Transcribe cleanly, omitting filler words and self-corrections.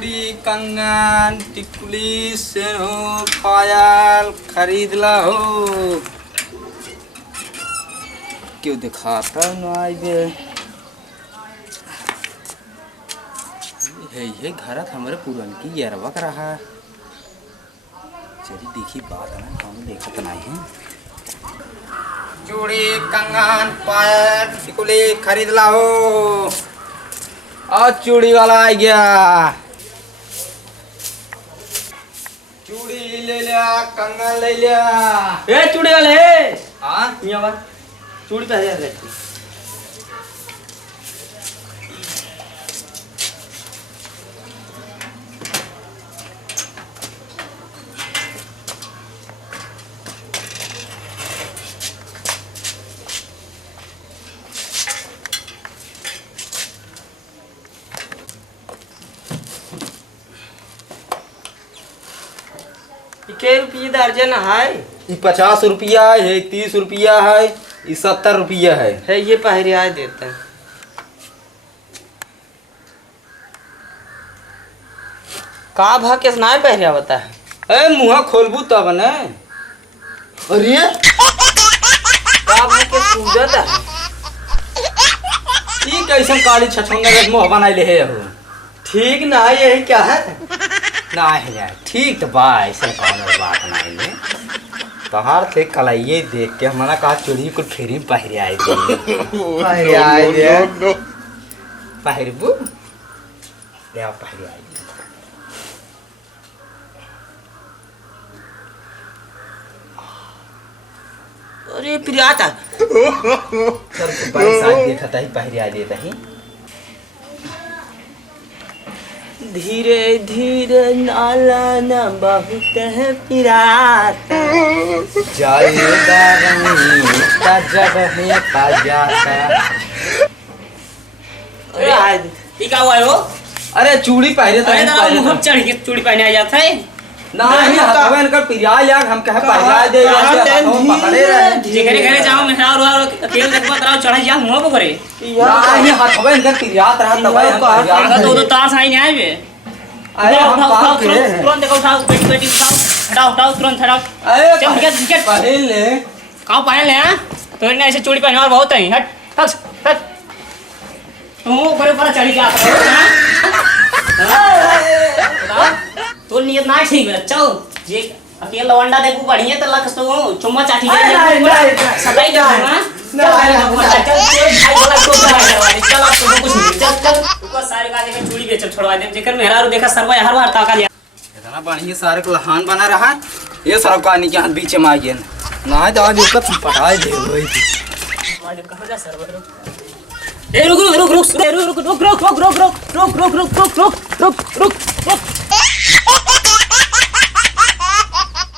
चूड़ी कंगन टिकुली सेनो पायल खरीद ला हो। क्यों दिखाता ना आइए ये घर हमारे पुरान की यरवा का रहा। चलिए देखी बात है ना हम देखा तो नहीं है। चूड़ी कंगन पायल टिकुली खरीद ला हो। आज चूड़ी वाला आ गया। चूड़ी ले लिया कंगन ले लिया। ए चूड़ी वाले हाँ यहाँ पर चूड़ी पहले रख। के रुपये दर्जन है? 50 रुपया है, 30 रुपया है, 70 रुपया है। ये पहरिया देते हैं। का भा के ना पहरिया बता है? ए मुँह खोलबू तब न। अरे का भा के सूजत है? ई कैसन काली छछंगा के मुँह बनाई ले है हो। ठीक ना है यही क्या है? ना है यार ठीक तो बा ऐसा कौन बात नहीं है। तहार थे कलाइए देख के हमारा कहा चूड़ी को फेरी पहरे आए थे। पहरे आए थे पहरबू ले आओ पहरे आए। अरे प्रियाता सर को पैसा देखा था ही पहरे आ देता ही। धीरे धीरे नाला न बहुत है पिराता जाएगा रंगीता जब है ताजाता। अरे ये क्या हुआ है वो? अरे चूड़ी पहरे तो अरे नहीं ना पहरे मुंह चढ़ के चूड़ी पहने आ जाता है। नहीं हथवन कर पिया यार हम कहे पहरा दे यार पकड़े रहे जेकरे घरे जाओ मेहरा और तेल देखबो तराव चढ़ जा मुंह पे करे। नहीं हथवन कर पिया रहा तब हम आगा दो तार साई नहीं आए बे। अरे हम उठाओ का करे तुरंत देखो उठाओ पेटी पेटी उठाओ हटाओ हटाओ तुरंत हटाओ। अरे चल टिकट पहले ले कहां पहन ले हां? तो ने ऐसे चूड़ी पहने और बहुत है। हट हट हट तू ऊपर ऊपर चढ़ गया हां तो नियत ना ठीक है। चल जे अकेला लवंडा देखू बढ़िया त लख तो चुम्मा चाटी दे सदाई जा हां चल भाई वाला तो चल अब तो कुछ नहीं चल चल ऊपर सारे का देखे चूड़ी बेच छोड़वा दे जेकर मेहरा देखा सरवा हर बार ताका लिया इतना बढ़िया सारे को लहान बना रहा। ये सरव का के हाथ बीच में आ गया ना तो आज उसका पटाए दे वही आज कहां जा सरवा ए रुक रुक रुक रुक रुक रुक रुक रुक रुक रुक रुक रुक रुक रुक रुक रुक रुक